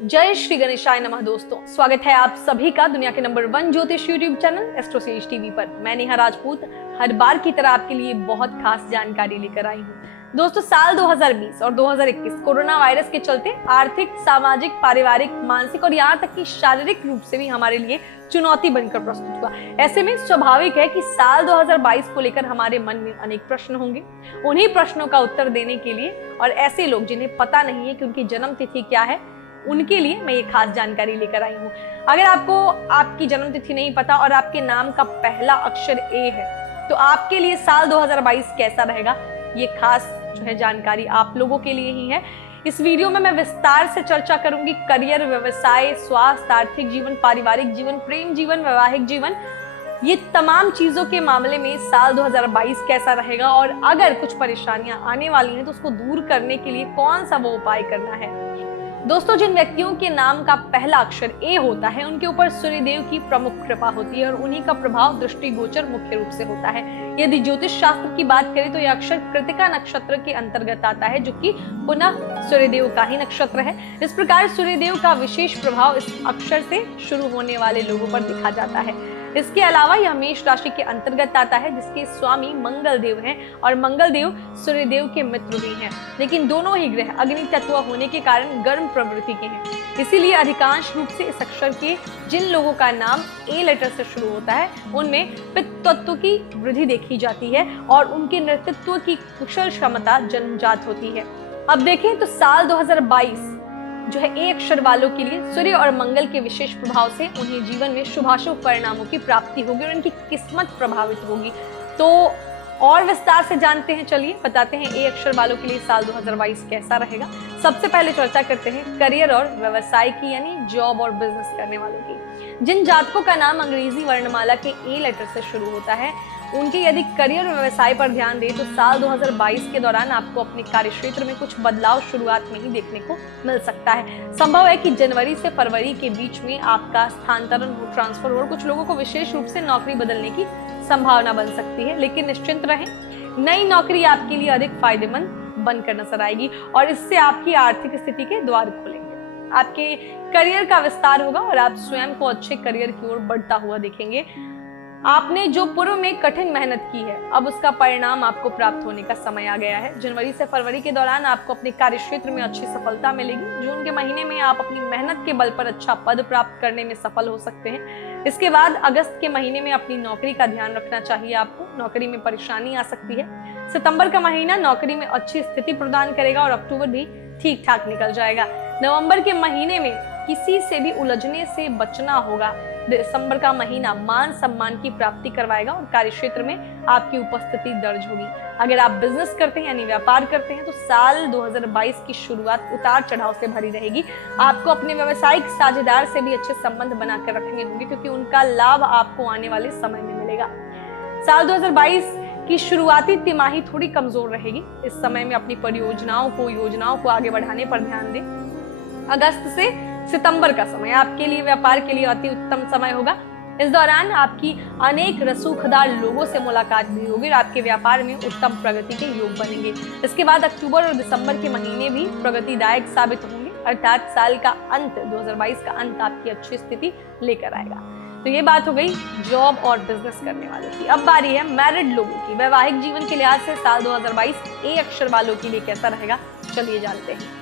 जय श्री गणेशाय नमः। दोस्तों, स्वागत है आप सभी का दुनिया के नंबर 1 ज्योतिष यूट्यूब चैनल एस्ट्रोसेज टीवी पर। मैं नेहा राजपूत हर बार की तरह आपके लिए बहुत खास जानकारी लेकर आई हूँ। दोस्तों, साल 2020 और 2021 कोरोना वायरस के चलते आर्थिक, सामाजिक, पारिवारिक, मानसिक और यहाँ तक कि शारीरिक रूप से भी हमारे लिए चुनौती बनकर प्रस्तुत हुआ। ऐसे में स्वाभाविक है कि साल 2022 को लेकर हमारे मन में अनेक प्रश्न होंगे। उन्हीं प्रश्नों का उत्तर देने के लिए और ऐसे लोग जिन्हें पता नहीं है कि उनकी जन्म तिथि क्या है, उनके लिए मैं ये खास जानकारी लेकर आई हूँ। अगर आपको आपकी जन्म तिथि नहीं पता और आपके नाम का पहला अक्षर ए है, तो आपके लिए साल 2022 कैसा रहेगा, ये खास जो है जानकारी आप लोगों के लिए ही है। इस वीडियो में मैं विस्तार से चर्चा करूंगी करियर, व्यवसाय, स्वास्थ्य, आर्थिक जीवन, पारिवारिक जीवन, प्रेम जीवन, वैवाहिक जीवन, ये तमाम चीजों के मामले में साल 2022 कैसा रहेगा और अगर कुछ परेशानियां आने वाली हैं तो उसको दूर करने के लिए कौन सा वो उपाय करना है। दोस्तों, जिन व्यक्तियों के नाम का पहला अक्षर ए होता है, उनके ऊपर सूर्यदेव की प्रमुख कृपा होती है और उन्हीं का प्रभाव दृष्टिगोचर मुख्य रूप से होता है। यदि ज्योतिष शास्त्र की बात करें तो यह अक्षर कृतिका नक्षत्र के अंतर्गत आता है, जो कि पुनः सूर्यदेव का ही नक्षत्र है। इस प्रकार सूर्यदेव का विशेष प्रभाव इस अक्षर से शुरू होने वाले लोगों पर दिखा जाता है। इसके अलावा यह मेष राशि के अंतर्गत आता है, जिसके स्वामी मंगल देव हैं और मंगल देव सूर्यदेव के मित्र भी हैं। लेकिन दोनों ही ग्रह अग्नि तत्व होने के कारण गर्म प्रवृत्ति के हैं। इसीलिए अधिकांश रूप से इस अक्षर के जिन लोगों का नाम ए लेटर से शुरू होता है, उनमें पित्त तत्व की वृद्धि देखी जाती है और उनके नेतृत्व की कुशल क्षमता जन्मजात होती है। अब देखें तो साल 2022 जो है ए अक्षर वालों के लिए सूर्य और मंगल के विशेष प्रभाव से उन्हें जीवन में शुभाशुभ परिणामों की प्राप्ति होगी और उनकी किस्मत प्रभावित होगी। तो और विस्तार से जानते हैं, चलिए बताते हैं ए अक्षर वालों के लिए साल 2022 कैसा रहेगा। सबसे पहले चर्चा करते हैं करियर और व्यवसाय की, यानी जॉब और बिजनेस करने वालों की। जिन जातकों का नाम अंग्रेजी वर्णमाला के ए लेटर से शुरू होता है, उनके यदि करियर और व्यवसाय पर ध्यान दें तो साल 2022 के दौरान आपको अपने कार्य क्षेत्र में कुछ बदलाव शुरुआत में ही देखने को मिल सकता है। संभव है कि जनवरी से फरवरी के बीच में आपका स्थानांतरण हो, ट्रांसफर हो और कुछ लोगों को विशेष रूप से नौकरी बदलने की संभावना बन सकती है। लेकिन निश्चिंत रहें, नई नौकरी आपके लिए अधिक फायदेमंद बनकर नजर आएगी और इससे आपकी आर्थिक स्थिति के द्वार खोलेंगे। आपके करियर का विस्तार होगा और आप स्वयं को अच्छे करियर की ओर बढ़ता हुआ देखेंगे। आपने जो पूर्व में कठिन मेहनत की है, अब उसका परिणाम आपको प्राप्त होने का समय आ गया है। जनवरी से फरवरी के दौरान आपको अपने कार्य क्षेत्र में अच्छी सफलता मिलेगी। जून के महीने में आप अपनी मेहनत के बल पर अच्छा पद प्राप्त करने में सफल हो सकते हैं। इसके बाद अगस्त के महीने में अपनी नौकरी का ध्यान रखना चाहिए। आपको नौकरी में परेशानी आ सकती है। सितंबर का महीना नौकरी में अच्छी स्थिति प्रदान करेगा और अक्टूबर भी ठीक ठाक निकल जाएगा। नवंबर के महीने में किसी से भी उलझने से बचना होगा। दिसंबर का महीना मान सम्मान की प्राप्ति करवाएगा और कार्य क्षेत्र में आपकी उपस्थिति दर्ज होगी। अगर आप बिजनेस करते हैं यानी व्यापार करते हैं तो साल 2022 की शुरुआत उतार चढ़ाव से भरी रहेगी। आपको अपने व्यावसायिक साझेदार से भी अच्छे संबंध बनाकर रखने होंगे, क्योंकि उनका लाभ आपको आने वाले समय में मिलेगा। साल 2022 की शुरुआती तिमाही थोड़ी कमजोर रहेगी। इस समय में अपनी योजनाओं को आगे बढ़ाने पर ध्यान दें। अगस्त से सितंबर का समय आपके लिए व्यापार के लिए अति उत्तम समय होगा। इस दौरान आपकी अनेक रसूखदार लोगों से मुलाकात भी होगी और आपके व्यापार में उत्तम प्रगति के योग बनेंगे। इसके बाद अक्टूबर और दिसंबर के महीने भी प्रगतिदायक साबित होंगे, अर्थात साल का अंत 2022 का अंत आपकी अच्छी स्थिति लेकर आएगा। तो ये बात हो गई जॉब और बिजनेस करने वालों की। अब बारी है मैरिड लोगों की। वैवाहिक जीवन के लिहाज से साल 2022 ए अक्षर वालों के लिए कैसा रहेगा, चलिए जानते हैं।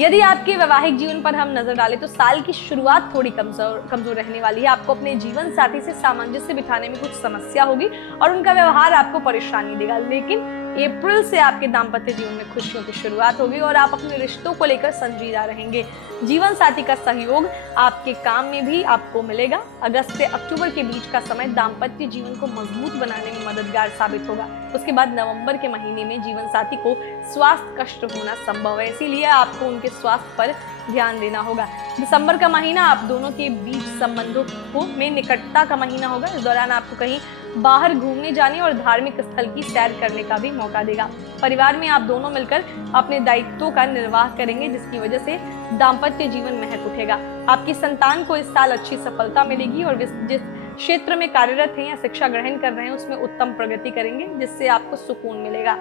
यदि आपके वैवाहिक जीवन पर हम नजर डालें तो साल की शुरुआत थोड़ी कमजोर रहने वाली है। आपको अपने जीवन साथी से सामंजस्य बिठाने में कुछ समस्या होगी और उनका व्यवहार आपको परेशानी देगा। लेकिन अप्रैल से आपके दाम्पत्य जीवन में खुशियों की शुरुआत होगी और आप अपने रिश्तों को लेकर संजीदा रहेंगे। जीवन साथी का सहयोग आपके काम में भी आपको मिलेगा। अगस्त से अक्टूबर के बीच का समय दाम्पत्य जीवन को मजबूत बनाने में मददगार साबित होगा। उसके बाद नवंबर के महीने में जीवन साथी को स्वास्थ्य कष्ट होना संभव है, इसीलिए आपको उनके स्वास्थ्य पर ध्यान देना होगा। दिसंबर का महीना आप दोनों के बीच संबंधों में निकटता का महीना होगा। इस दौरान आपको कहीं बाहर घूमने जाने और धार्मिक स्थल की सैर करने का भी मौका देगा। परिवार में आप दोनों मिलकर अपने दायित्वों का निर्वाह करेंगे, जिसकी वजह से दाम्पत्य जीवन महक उठेगा। आपकी संतान को इस साल अच्छी सफलता मिलेगी और जिस क्षेत्र में कार्यरत हैं या शिक्षा ग्रहण कर रहे हैं उसमें उत्तम प्रगति करेंगे, जिससे आपको सुकून मिलेगा।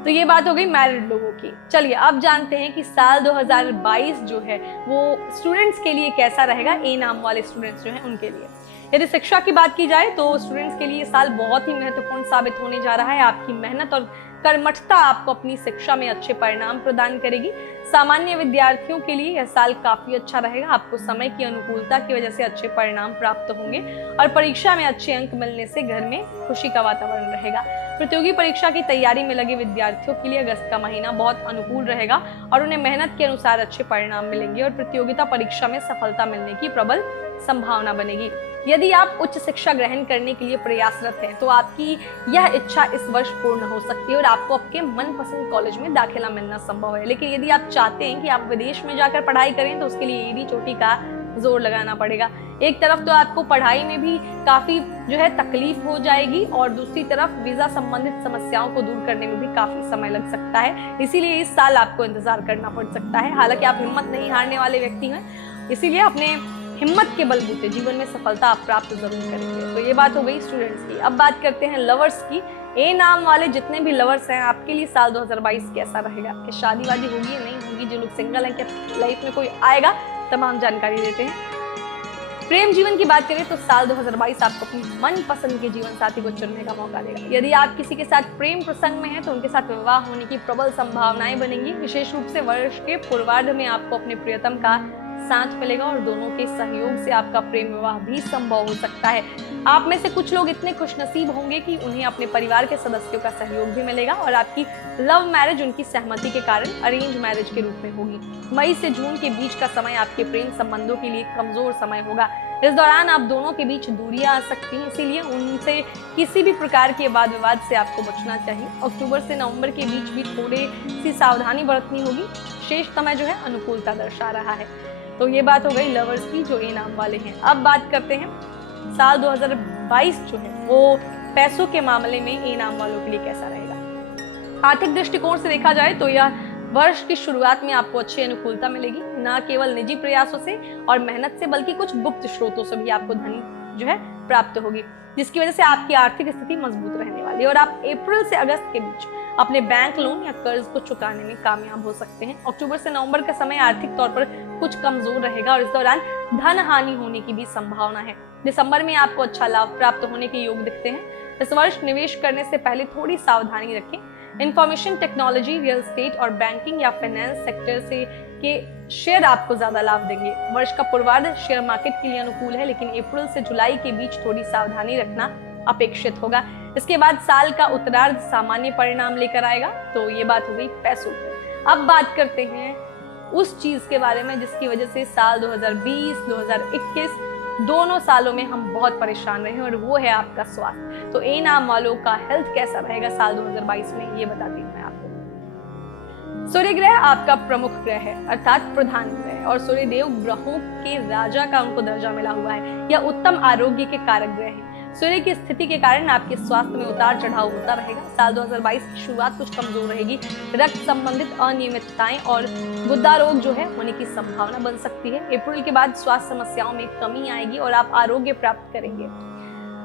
तो ये बात हो गई मैरिड लोगों की। चलिए अब जानते हैं कि साल 2022 जो है वो स्टूडेंट्स के लिए कैसा रहेगा, ए नाम वाले स्टूडेंट्स जो हैं उनके लिए। यदि शिक्षा की बात की जाए तो स्टूडेंट्स के लिए ये साल बहुत ही महत्वपूर्ण साबित होने जा रहा है। आपकी मेहनत और कर्मठता आपको अपनी शिक्षा में अच्छे परिणाम प्रदान करेगी। सामान्य विद्यार्थियों के लिए यह साल काफी अच्छा रहेगा। आपको समय की अनुकूलता की वजह से अच्छे परिणाम प्राप्त होंगे और परीक्षा में अच्छे अंक मिलने से घर में खुशी का वातावरण रहेगा। प्रतियोगी परीक्षा की तैयारी में लगे विद्यार्थियों के लिए अगस्त का महीना बहुत अनुकूल रहेगा और उन्हें मेहनत के अनुसार अच्छे परिणाम मिलेंगे और प्रतियोगिता परीक्षा में सफलता मिलने की प्रबल संभावना बनेगी। यदि आप उच्च शिक्षा ग्रहण करने के लिए प्रयासरत हैं तो आपकी यह इच्छा इस वर्ष पूर्ण हो सकती है और आपको आपके मनपसंद कॉलेज में दाखिला मिलना संभव है। लेकिन यदि आप चाहते हैं कि आप विदेश में जाकर पढ़ाई करें तो उसके लिए एड़ी चोटी का जोर लगाना पड़ेगा। एक तरफ तो आपको पढ़ाई में भी काफी जो है तकलीफ हो जाएगी और दूसरी तरफ वीजा संबंधित समस्याओं को दूर करने में भी काफी समय लग सकता है। इसीलिए इस साल आपको इंतजार करना पड़ सकता है। हालांकि आप हिम्मत नहीं हारने वाले व्यक्ति हैं, इसीलिए अपने हिम्मत के बलबूते जीवन में सफलता आप प्राप्त जरूर करेंगे। तो ये बात हो गई स्टूडेंट्स की। अब बात करते हैं लवर्स की। ए नाम वाले जितने भी लवर्स हैं आपके लिए साल 2022 कैसा रहेगा, कि शादी वादी होगी या नहीं होगी, जो लोग सिंगल हैं क्या लाइफ में कोई आएगा, तमाम जानकारी देते हैं। प्रेम जीवन की बात करें तो साल 2022 आपको अपनी मनपसंद के जीवन साथी को चुनने का मौका देगा। यदि आप किसी के साथ प्रेम प्रसंग में हैं तो उनके साथ विवाह होने की प्रबल संभावनाएं बनेंगी। विशेष रूप से वर्ष के पूर्वार्ध में आपको अपने प्रियतम का साथ मिलेगा और दोनों के सहयोग से आपका प्रेम विवाह भी संभव हो सकता है। आप में से कुछ लोग इतने खुशनसीब होंगे कि उन्हें अपने परिवार के सदस्यों का सहयोग भी मिलेगा और आपकी लव मैरिज उनकी सहमति के कारण अरेंज मैरिज के रूप में होगी। मई से जून के बीच का समय आपके प्रेम संबंधों के लिए कमजोर समय होगा। इस दौरान आप दोनों के बीच दूरियां आ सकती हैं, इसीलिए उनसे किसी भी प्रकार के वाद विवाद से आपको बचना चाहिए। अक्टूबर से नवंबर के बीच भी थोड़ी सी सावधानी बरतनी होगी। शेष समय जो है अनुकूलता दर्शा रहा है। तो ये बात हो गई लवर्स की जो ए नाम वाले हैं। अब बात करते हैं साल 2022 जो है वो पैसों के मामले में ए नाम वालों के लिए कैसा रहेगा। आर्थिक दृष्टिकोण से देखा जाए तो यह वर्ष की शुरुआत में आपको अच्छी अनुकूलता मिलेगी। न केवल निजी प्रयासों से और मेहनत से बल्कि कुछ गुप्त स्रोतों से भी आपको धन जो है प्राप्त होगी, जिसकी वजह से आपकी आर्थिक स्थिति मजबूत रहने वाली है और आप अप्रैल से अगस्त के बीच अपने बैंक लोन या कर्ज को चुकाने में कामयाब हो सकते हैं। अक्टूबर से नवंबर का समय आर्थिक तौर पर कुछ कमजोर रहेगा और इस दौरान धन हानि होने की भी संभावना है। दिसंबर में आपको अच्छा लाभ प्राप्त होने के योग दिखते हैं। इस वर्ष निवेश करने से पहले थोड़ी सावधानी रखें। इंफॉर्मेशन टेक्नोलॉजी, रियल एस्टेट और बैंकिंग या फाइनेंस सेक्टर से के शेयर आपको ज्यादा लाभ देंगे। वर्ष का पूर्वार्ध शेयर मार्केट के लिए अनुकूल है, लेकिन अप्रैल से जुलाई के बीच थोड़ी सावधानी रखना अपेक्षित होगा। इसके बाद साल का उत्तरार्ध सामान्य परिणाम लेकर आएगा। तो ये बात हो गई पैसों की। अब बात करते हैं उस चीज के बारे में जिसकी वजह से साल 2020, 2021 दोनों सालों में हम बहुत परेशान रहे और वो है आपका स्वास्थ्य। तो ए नाम वालों का हेल्थ कैसा रहेगा साल 2022 में, ये बताती हूँ मैं आपको। सूर्य ग्रह आपका प्रमुख ग्रह है, अर्थात प्रधान ग्रह है और सूर्य देव ग्रहों के राजा का उनको दर्जा मिला हुआ है। यह उत्तम आरोग्य के कारक ग्रह है। सूर्य की स्थिति के कारण आपके स्वास्थ्य में उतार चढ़ाव होता रहेगा। साल 2022 की शुरुआत कुछ कमजोर रहेगी। रक्त संबंधित अनियमितताएं और गुर्दा रोग जो है होने की संभावना बन सकती है। अप्रैल के बाद स्वास्थ्य समस्याओं में कमी आएगी और आप आरोग्य प्राप्त करेंगे।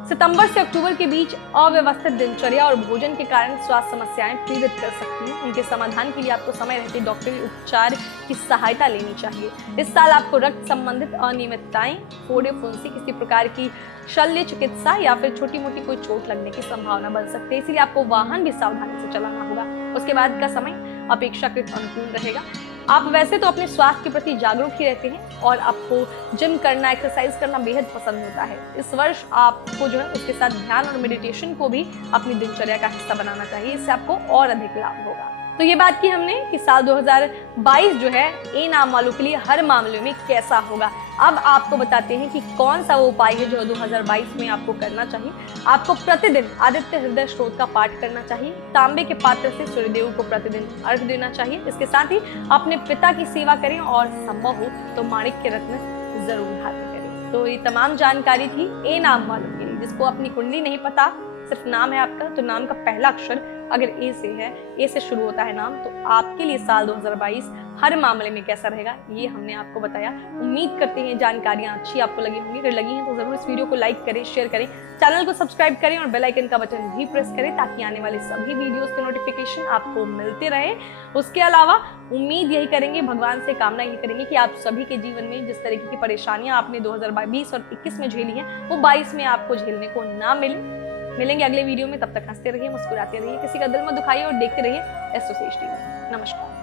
सितंबर से अक्टूबर के बीच अव्यवस्थित दिनचर्या और भोजन के कारण स्वास्थ्य समस्याएं पीड़ित कर सकती हैं। उनके समाधान के लिए आपको समय रहते डॉक्टरी उपचार की सहायता लेनी चाहिए। इस साल आपको रक्त संबंधित अनियमितताएं, फोड़े फुंसी, किसी प्रकार की शल्य चिकित्सा या फिर छोटी मोटी कोई चोट लगने की संभावना बन सकती है, इसलिए आपको वाहन भी सावधानी से चलाना होगा। उसके बाद का समय अपेक्षाकृत अनुकूल रहेगा। आप वैसे तो अपने स्वास्थ्य के प्रति जागरूक ही रहते हैं और आपको जिम करना, एक्सरसाइज करना बेहद पसंद होता है। इस वर्ष आपको जो है उसके साथ ध्यान और मेडिटेशन को भी अपनी दिनचर्या का हिस्सा बनाना चाहिए, इससे आपको और अधिक लाभ होगा। तो ये बात की हमने कि साल 2022 जो है ए नाम वालों के लिए हर मामले में कैसा होगा। अब आपको बताते हैं कि कौन सा वो उपाय है जो 2022 में आपको करना चाहिए। आपको प्रतिदिन आदित्य हृदय स्त्रोत का पाठ करना चाहिए। तांबे के पात्र से सूर्यदेव को प्रतिदिन अर्घ्य देना चाहिए। इसके साथ ही अपने पिता की सेवा करें और संभव हो तो माणिक्य रत्न जरूर धारण करें। तो ये तमाम जानकारी थी ए नाम वालों के लिए। जिसको अपनी कुंडली नहीं पता, सिर्फ नाम है आपका, तो नाम का पहला अक्षर अगर ए से है, ए से शुरू होता है नाम, तो आपके लिए साल 2022 हर मामले में कैसा रहेगा ये हमने आपको बताया। उम्मीद करते हैं जानकारियां अच्छी आपको लगी होंगी। अगर लगी हैं तो जरूर इस वीडियो को लाइक करें, शेयर करें, चैनल को सब्सक्राइब करें और बेल आइकन का बटन भी प्रेस करें ताकि आने वाले सभी वीडियोस के नोटिफिकेशन आपको मिलते रहे। उसके अलावा उम्मीद यही करेंगे, भगवान से कामना यही करेंगे कि आप सभी के जीवन में जिस तरीके की परेशानियां आपने 2020 और 21 में झेली हैं वो 22 में आपको झेलने को ना मिलेंगे अगले वीडियो में। तब तक हंसते रहिए, मुस्कुराते रहिए, किसी का दिल मत दुखाइए और देखते रहिए एस्ट्रोसेज टीवी। नमस्कार।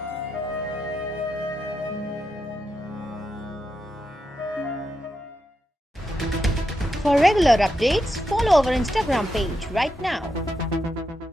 For regular updates, follow our Instagram page right now.